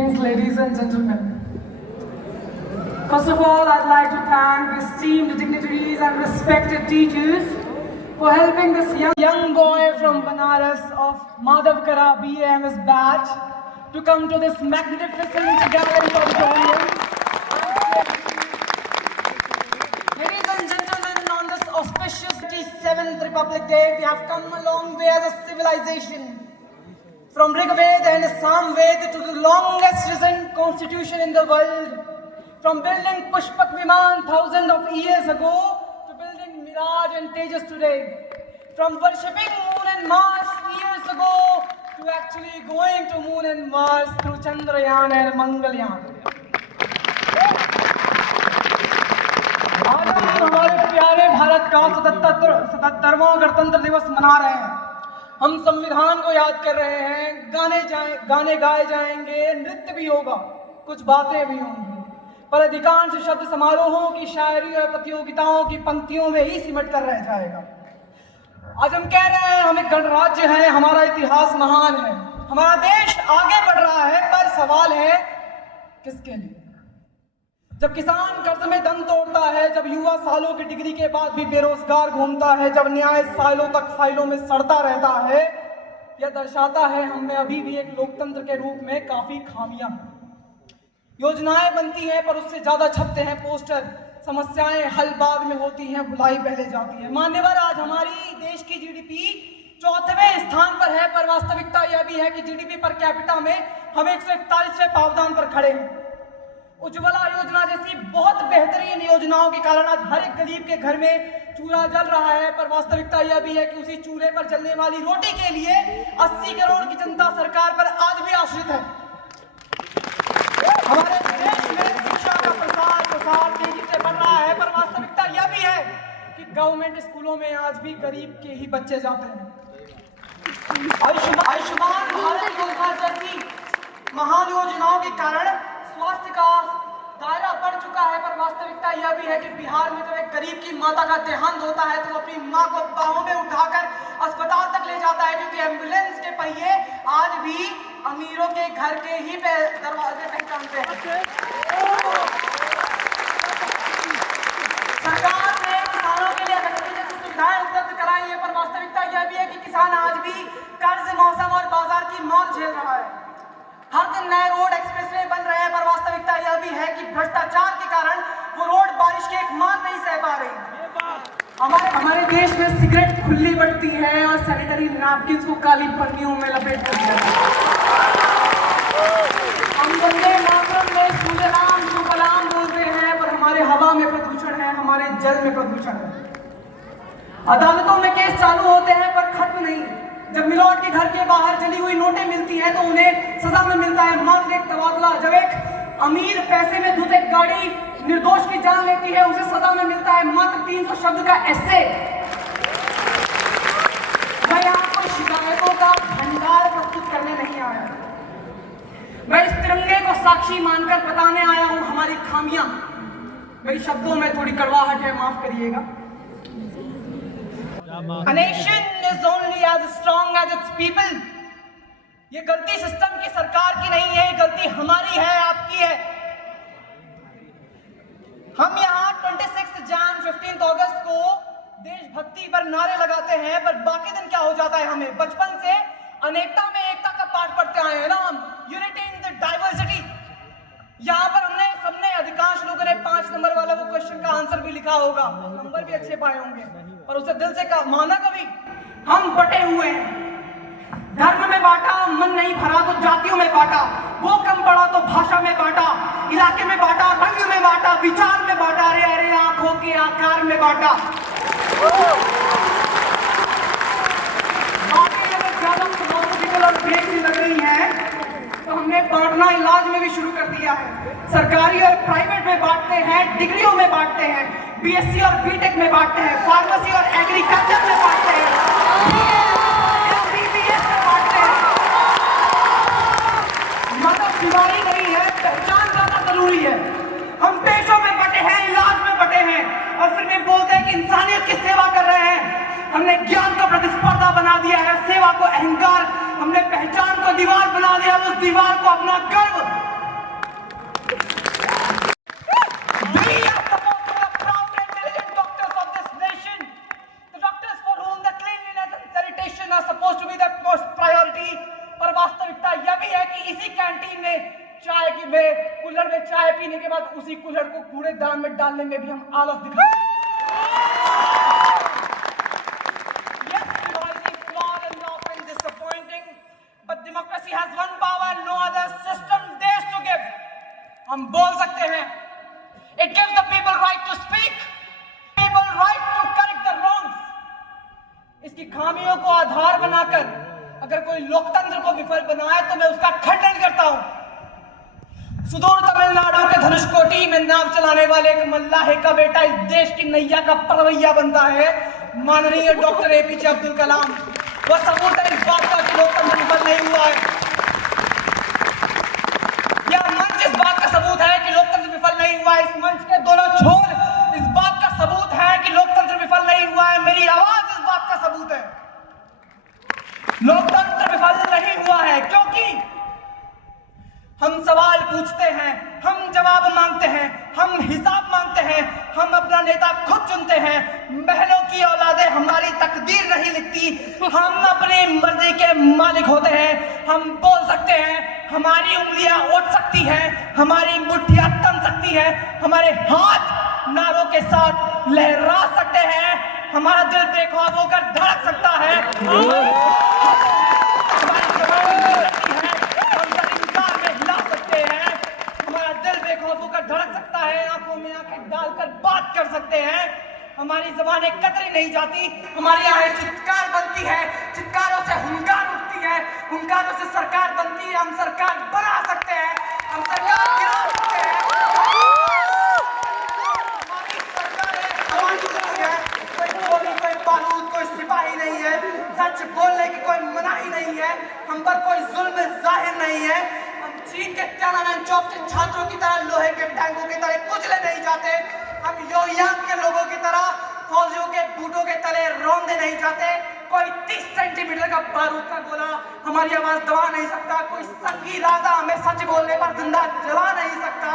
Greetings, ladies and gentlemen. First of all, I'd like to thank esteemed dignitaries and respected teachers for helping this young boy from Banaras of Madhavkara BAMS batch to come to this magnificent gallery auditorium. Ladies and gentlemen, on this auspicious 7th Republic Day, we have come a long way as a civilization. From Rig Veda and Samveda to the longest risen constitution in the world, from building Pushpak Viman thousands of years ago to building Miraj and Tejas today, from worshipping Moon and Mars years ago to actually going to Moon and Mars through Chandrayaan and Mangalyaan. आज हम हमारे प्यारे भारत का 77वां गणतंत्र दिवस मना रहे हैं। हम संविधान को याद कर रहे हैं, गाने गाए जाएंगे, नृत्य भी होगा, कुछ बातें भी होंगी, पर अधिकांश शब्द समारोहों की शायरी और प्रतियोगिताओं की पंक्तियों में ही सिमट कर रह जाएगा। आज हम कह रहे हैं हम एक गणराज्य है, हमारा इतिहास महान है, हमारा देश आगे बढ़ रहा है, पर सवाल है किसके लिए? जब किसान कर्ज में दम तोड़ता है, जब युवा सालों की डिग्री के बाद भी बेरोजगार घूमता है, जब न्याय सालों तक फाइलों में सड़ता रहता है, यह दर्शाता है हम में अभी भी एक लोकतंत्र के रूप में काफी खामियां। योजनाएं बनती हैं पर उससे ज्यादा छपते हैं पोस्टर, समस्याएं हल बाद में होती हैं, भुलाई पहले जाती है। मान्यवर, आज हमारी देश की जीडीपी 4वें स्थान पर है, पर वास्तविकता यह भी है कि जीडीपी पर कैपिटा में हम 141वें पावदान पर खड़े हैं। उज्ज्वला योजना जैसी बहुत बेहतरीन योजनाओं के कारण आज हर एक गरीब के घर में चूल्हा जल रहा है, पर वास्तविकता यह भी है कि उसी चूल्हे पर जलने वाली रोटी के लिए 80 करोड़ की जनता सरकार पर आज भी आश्रित है। हमारे देश में शिक्षा का प्रसार तेजी से बढ़ रहा है, पर वास्तविकता यह भी है कि गवर्नमेंट स्कूलों में आज भी गरीब के ही बच्चे जाते हैं। आयुष्मान भारत योजना जैसी महान योजनाओं के कारण स्वास्थ्य का दायरा बढ़ चुका है, पर वास्तविकता यह भी है कि बिहार में जब एक गरीब की माता का देहांत होता है तो अपनी मां को बाहों में उठाकर अस्पताल तक ले जाता है, क्योंकि एम्बुलेंस के पहिए आज भी अमीरों के घर के ही दरवाजे पहचानते हैं। सरकार ने किसानों के लिए सुविधाएं उपलब्ध कराई है, पर वास्तविकता यह भी है कि किसान आज भी कर्ज, मौसम और बाजार की मौत झेल रहा है। हर दिन नए रोड एक्सप्रेसवे बन रहे हैं, पर वास्तविकता यह भी है कि भ्रष्टाचार के कारण वो रोड बारिश के एक मार नहीं सह पा रही। हमारे देश में सिगरेट खुली बढ़ती है और सैनिटरी नैपकिन को काली पन्नियों में लपेट कर दिया है। हम वंदे मातरम में सूर्यराम शुभलाम बोलते हैं, पर हमारे हवा में प्रदूषण है, हमारे जल में प्रदूषण है। अदालतों में केस चालू होते हैं पर खत्म नहीं। जब मिलोट के घर के बाहर जली हुई नोटें मिलती हैं तो उन्हें सजा में मिलता है मात्र एक तबादला। जब एक अमीर पैसे में धुत एक गाड़ी निर्दोष की जान लेती है, उसे सजा में मिलता है मात्र 300 शब्द का एस्से। मैं यहाँ कोई शिकायतों का भंडार प्रस्तुत करने नहीं आया, मैं इस तिरंगे को साक्षी मानकर बताने आया हूँ हमारी खामियां। मेरी शब्दों में थोड़ी कड़वाहट है, माफ करिएगा। A nation is only as strong as its people. ये गलती सिस्टम की, सरकार की नहीं है, गलती हमारी है, आपकी है। हम यहाँ 26 जन 15 अगस्त को देशभक्ति पर नारे लगाते हैं, पर बाकी दिन क्या हो जाता है? हमें बचपन से अनेकता में एकता का पाठ पढ़ते आए हैं ना हम, यूनिटी इन द डाइवर्सिटी। यहाँ पर हमने सबने, अधिकांश लोगों ने 5 नंबर वाला वो क्वेश्चन का आंसर भी लिखा होगा, नंबर भी अच्छे पाए होंगे, पर उसे दिल से माना कभी? हम बटे हुए हैं, धर्म में बांटा, मन नहीं भरा तो जातियों में बांटा, वो कम पड़ा तो भाषा में बांटा, इलाके में बांटा, रंग में बांटा, विचार में बांटा, अरे अरे आंखों के आकार में बांटा। बाकी अगर ज्यादा फिलोसॉफिकल और बेसिक लग रही है तो हमने बांटना इलाज में भी शुरू कर दिया है। सरकारी और प्राइवेट में बांटते हैं, डिग्रियों में बांटते हैं, बीएससी और बीटेक में बांटते हैं, फार्मेसी और एग्रीकल्चर में बांटते हैं, एमबीबीएस में बांटते हैं। मतलब दिवाली नहीं है, पहचान ज्यादा जरूरी है। हम पेशों में बटे हैं, इलाज में बटे हैं, और फिर भी बोलते हैं कि इंसानियत की सेवा कर रहे हैं। हमने ज्ञान को प्रतिस्पर्धा बना दिया है, सेवा को अहंकार, हमने पहचान को दीवार बना दिया, उस दीवार को अपना गर्व। मैंने चाय की में कुल्हड़ में चाय पीने के बाद उसी कुल्हड़ को कूड़ेदान में डालने में भी हम आलस दिखाते हैं। Yes, democracy is flawed and often disappointing, but democracy has one power no other system dares to give. हम बोल सकते हैं। It gives the people right to speak, people right to correct the wrongs. इसकी खामियों को आधार बनाकर अगर कोई लोकतंत्र को विफल बनाए तो मैं उसका खंडन करता हूं। सुदूर तमिलनाडु के धनुषकोटी में नाव चलाने वाले एक मल्लाहे का बेटा इस देश की नैया का परवैया बनता है, माननीय डॉक्टर एपीजे अब्दुल कलाम। वह सबूत है इस बात का कि लोकतंत्र विफल नहीं हुआ है। यह मंच इस बात का सबूत है कि लोकतंत्र विफल नहीं हुआ है। इस मंच के दोनों छोर इस बात का सबूत है कि लोकतंत्र विफल नहीं हुआ है। मेरी आवाज इस बात का सबूत है। लोकतंत्र विफल नहीं हुआ है क्योंकि हम सवाल पूछते हैं, हम जवाब मांगते हैं, हम हिसाब मांगते हैं, हम अपना नेता खुद चुनते हैं। महलों की औलादें हमारी तकदीर नहीं लिखती, हम अपनी मर्जी के मालिक होते हैं। हम बोल सकते हैं, हमारी उंगलियां उठ सकती हैं, हमारी मुट्ठियां तन सकती हैं, हमारे हाथ नारों के साथ लहरा सकते हैं, हमारा दिल बेखौफ होकर धड़क सकता है। धड़क सकता है, आंखों में आंखें डालकर बात कर सकते हैं। हमारी ज़बानें कतरी नहीं जाती, हमारी आंखें चित्कार बनती है, चित्कारों से हुंकार उठती है, हुंकारों से सरकार बनती है। हम सरकार बना सकते हैं, हम सरकार गिरा सकते हैं। हमारी सरकार है, कोई गोली, कोई बारूद, कोई सिपाही नहीं है। सच बोलने की कोई मनाही नहीं है, हम पर कोई जुल्म जाहिर नहीं है। चीन के तियाननमेन चौक से छात्रों की तरह लोहे के टैंकों की तरह कुचले नहीं जाते। हम योयांग के लोगों की तरह फौजियों के बूटों के तले रौंदे नहीं जाते। कोई 30 सेंटीमीटर का बारूद का गोला हमारी आवाज दबा नहीं सकता। कोई संगी राजा हमें सच बोलने पर जिंदा जला नहीं सकता।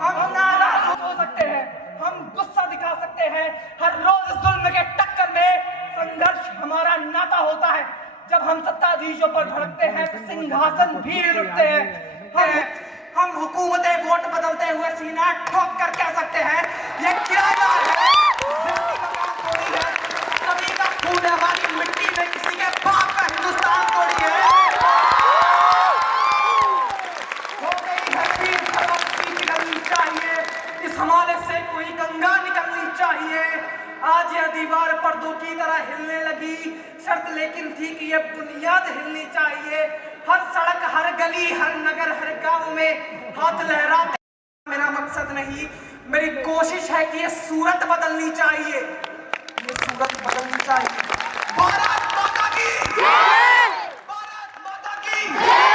हम नाराज हो सकते हैं, हम गुस्सा दिखा सकते हैं। हर रोज जुल्म के टक्कर में संघर्ष हमारा नाता होता है। जब हम सत्ताधीशों पर भड़कते हैं तो सिंहासन भी लुटते हैं। हम हुकूमतें वोट बदलते हुए सीना ठोक कर कह सकते हैं, ये किराएदार है, थोड़ी है, सभी का खून है हमारी मिट्टी में, किसी के बाप का हिंदुस्तान थोड़ी है। हो गई है पीर भगवती निकलनी चाहिए, इस हमारे से कोई गंगा निकलनी चाहिए। आज यह दीवार पर्दों की तरह हिलने लगी, शर्त लेकिन थी कि यह बुनियाद हिलनी चाहिए। हर सड़क, हर गली, हर नगर, हर गांव में हाथ लहराते मेरा मकसद नहीं, मेरी कोशिश है कि ये सूरत बदलनी चाहिए, ये सूरत बदलनी चाहिए। भारत माता की जय! भारत माता की जय!